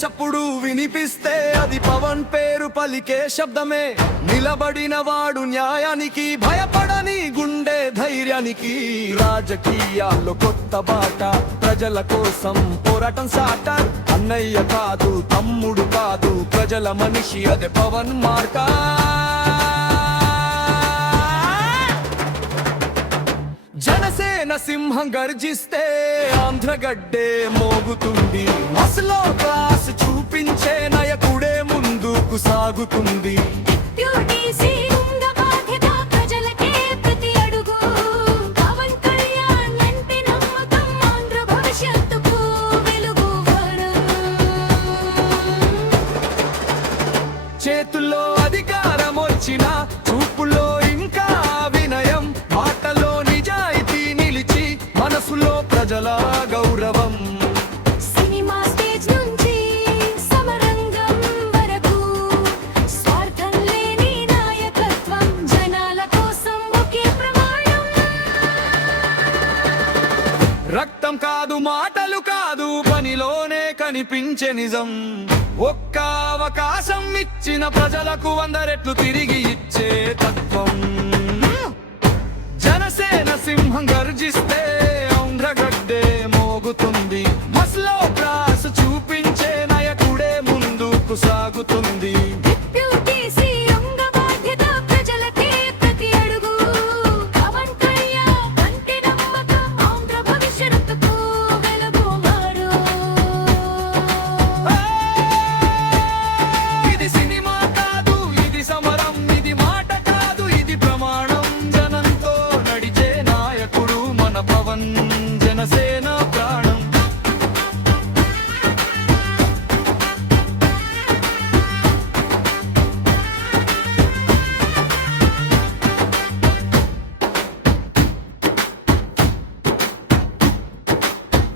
చప్పుడు వినిపిస్తే అది పవన్ పేరు పలికే శబ్దమే. నిలబడిన వాడు న్యాయానికి, భయపడని గుండె ధైర్యానికి. రాజకీయాల్లో కొత్త బాట, ప్రజల కోసం పోరాటం సాట. అన్నయ్య కాదు, తమ్ముడు కాదు, ప్రజల మనిషి అదే పవన్ మార్కా. జనసేన సింహం గర్జిస్తే ఆంధ్రగడ్డే మోగుతుంది. అసలు క్లాస్ చూపించే నాయకుడే ముందుకు సాగుతుంది. చేతుల్లో అధికారం వచ్చిన, చూపులో ఇంకా వినయం, మాటలో నిజాయితీ నిలిచి, మనసులో ప్రజల గౌరవం. సినిమా స్టేజ్ నుంచి సమరంగం వరకు స్వార్థం లేని నాయకత్వం, జనాల కోసం ఒకే ప్రమాణం. రక్తం కాదు, మాటలు కాదు, పనిలోనే కనిపించే నిజం. ఒక్క అవకాశం ఇచ్చిన ప్రజలకు 100 రెట్లు తిరిగి ఇచ్చే తత్వం. జనసేన సింహం గర్జిస్తే ఆంధ్రగడ్డే మోగుతుంది. మస్లో క్లాస్ చూపించే నాయకుడే ముందుకు సాగుతుంది. జనసేన ప్రాణం.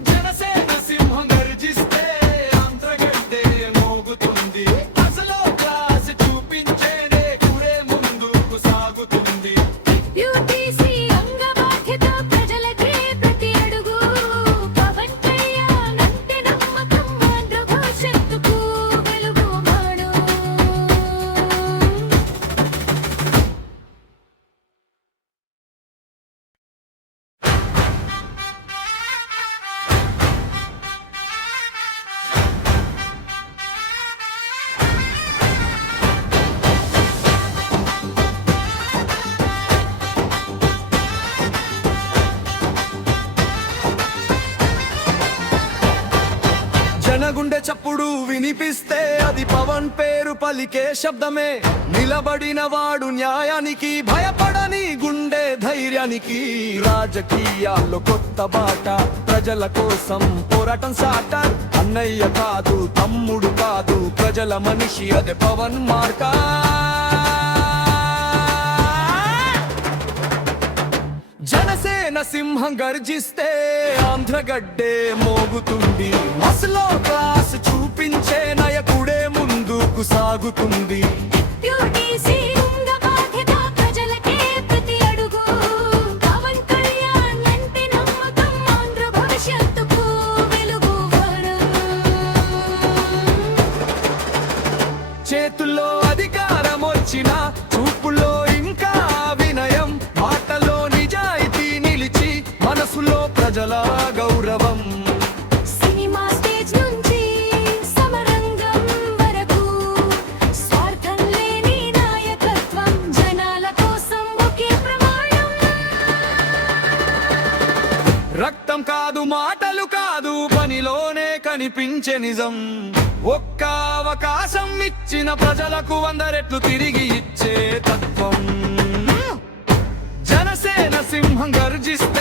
జనసేన సింహం గర్జిస్తే ఆంధ్రగడ్డే మోగుతుంది. అసలు క్లాస్ చూపించేనే కురే ముందుకు సాగుతుంది. జనగుండె చప్పుడు వినిపిస్తే అది పవన్ పేరు పలికే శబ్దమే. నిలబడిన వాడు న్యాయానికి, భయపడని గుండె ధైర్యానికి. రాజకీయాల్లో కొత్త బాట, ప్రజల కోసం పోరాటం సాట. అన్నయ్య కాదు, తమ్ముడు కాదు, ప్రజల మనిషి అదే పవన్ మార్కా. జనసేన సింహం గర్జిస్తే ఆంధ్రగడ్డే మోగుతుంది. అసలు క్లాస్ చూపించే నాయకుడే ముందుకు సాగుతుంది. చేతుల్లో అధికారం వచ్చిన, చూపులో ఇంకా వినయం, మాటలో నిజాయితీ నిలిచి, మనసులో ప్రజల గౌరవం. సినిమా స్టేజ్ నుంచి సమరంగం వరకు స్వార్థం లేని నాయకత్వం, జనాల కోసం ఒకే ప్రమాణం. రక్తం కాదు, మాటలు కాదు, పనిలోనే కనిపించే నిజం. ఒక్క అవకాశం ఇచ్చిన ప్రజలకు 100 రెట్లు తిరిగి ఇచ్చే తత్వం. జనసేన సింహం గర్జిస్తే